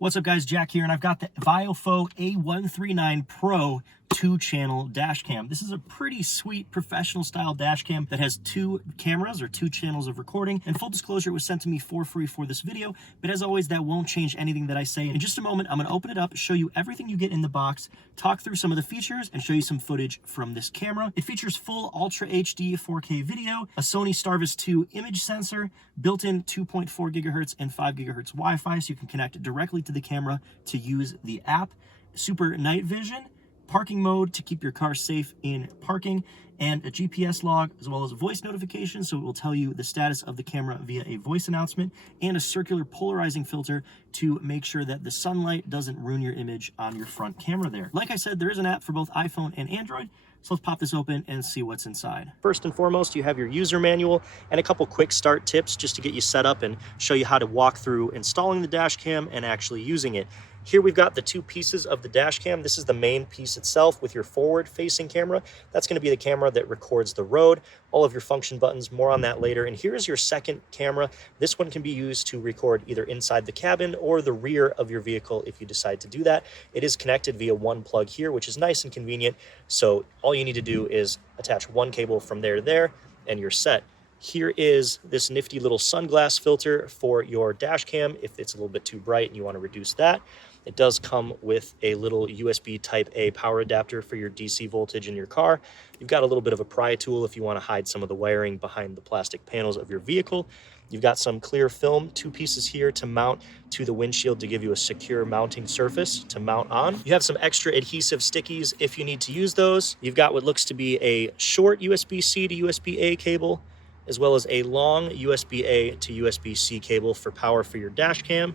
What's up guys, Jack here, and I've got the VIOFO A139 Pro 2-channel dash cam. This is a pretty sweet professional style dash cam that has two cameras or two channels of recording. And full disclosure, it was sent to me for free for this video, but as always, that won't change anything that I say. In just a moment, I'm gonna open it up, show you everything you get in the box, talk through some of the features, and show you some footage from this camera. It features full Ultra HD 4K video, a Sony Starvis 2 image sensor, built-in 2.4 gigahertz and 5 gigahertz Wi-Fi, so you can connect directly to the camera to use the app, super night vision, parking mode to keep your car safe in parking, and a GPS log, as well as voice notifications, so it will tell you the status of the camera via a voice announcement, and a circular polarizing filter to make sure that the sunlight doesn't ruin your image on your front camera there. Like I said, there is an app for both iPhone and Android, so let's pop this open and see what's inside. First and foremost, you have your user manual and a couple quick start tips just to get you set up and show you how to walk through installing the dash cam and actually using it. Here we've got the two pieces of the dash cam. This is the main piece itself with your forward facing camera. That's going to be the camera that records the road, all of your function buttons, more on that later. And here's your second camera. This one can be used to record either inside the cabin or the rear of your vehicle if you decide to do that. It is connected via one plug here, which is nice and convenient. So all you need to do is attach one cable from there to there and you're set. Here is this nifty little sunglass filter for your dash cam if it's a little bit too bright and you want to reduce that. It does come with a little USB Type A power adapter for your DC voltage in your car. You've got a little bit of a pry tool if you want to hide some of the wiring behind the plastic panels of your vehicle. You've got some clear film, two pieces here to mount to the windshield to give you a secure mounting surface to mount on. You have some extra adhesive stickies if you need to use those. You've got what looks to be a short USB-C to USB-A cable, as well as a long USB-A to USB-C cable for power for your dash cam.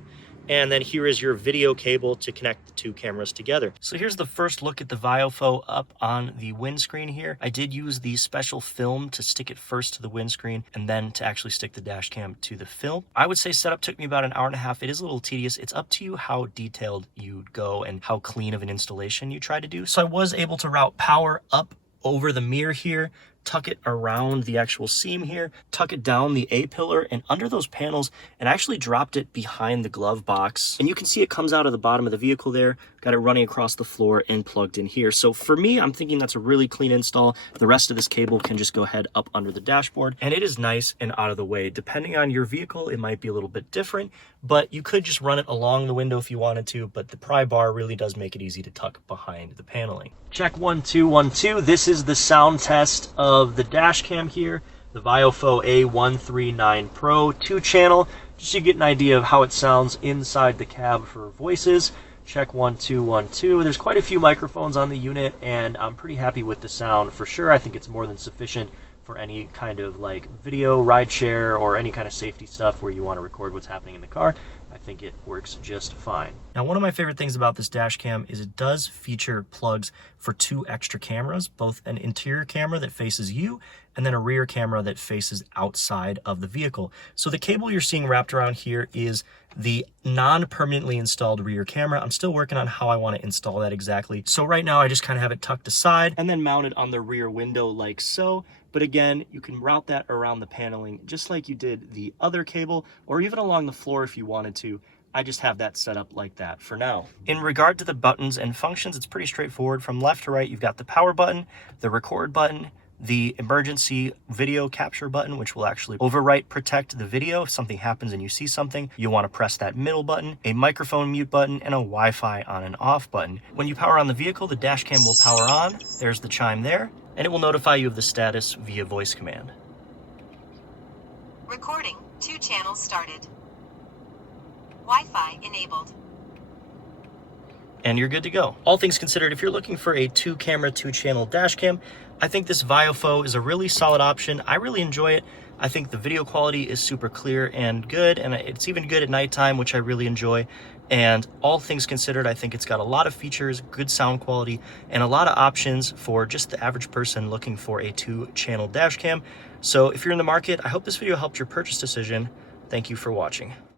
And then here is your video cable to connect the two cameras together. So here's the first look at the VIOFO up on the windscreen here. I did use the special film to stick it first to the windscreen and then to actually stick the dash cam to the film. I would say setup took me about an hour and a half. It is a little tedious. It's up to you how detailed you go and how clean of an installation you try to do. So I was able to route power up over the mirror here, tuck it around the actual seam here, tuck it down the A-pillar and under those panels, and actually dropped it behind the glove box. And you can see it comes out of the bottom of the vehicle there, got it running across the floor and plugged in here. So for me, I'm thinking that's a really clean install. The rest of this cable can just go ahead up under the dashboard, and it is nice and out of the way. Depending on your vehicle, it might be a little bit different, but you could just run it along the window if you wanted to, but the pry bar really does make it easy to tuck behind the paneling. Check 1 2 1 2. This is the sound test of the dash cam here, the VIOFO A139 Pro 2-channel, just so you get an idea of how it sounds inside the cab for voices. Check 1 2 1 2. There's quite a few microphones on the unit, and I'm pretty happy with the sound for sure. I think it's more than sufficient for any kind of like video, ride share, or any kind of safety stuff where you want to record what's happening in the car. I think it works just fine. Now, one of my favorite things about this dash cam is it does feature plugs for two extra cameras, both an interior camera that faces you and then a rear camera that faces outside of the vehicle. So the cable you're seeing wrapped around here is the non-permanently installed rear camera. I'm still working on how I want to install that exactly. So right now I just kind of have it tucked aside and then mounted on the rear window like so. But again, you can route that around the paneling just like you did the other cable, or even along the floor if you wanted to. I just have that set up like that for now. In regard to the buttons and functions, it's pretty straightforward. From left to right, you've got the power button, the record button, the emergency video capture button, which will actually overwrite protect the video. If something happens and you see something, you want to press that middle button, a microphone mute button, and a Wi-Fi on and off button. When you power on the vehicle, the dash cam will power on. There's the chime there, and it will notify you of the status via voice command. Recording, 2 channels started. Wi-Fi enabled. And you're good to go. All things considered, if you're looking for a 2-camera, 2-channel dash cam, I think this VIOFO is a really solid option. I really enjoy it. I think the video quality is super clear and good, and it's even good at nighttime, which I really enjoy. And all things considered, I think it's got a lot of features, good sound quality, and a lot of options for just the average person looking for a 2-channel dash cam. So if you're in the market, I hope this video helped your purchase decision. Thank you for watching.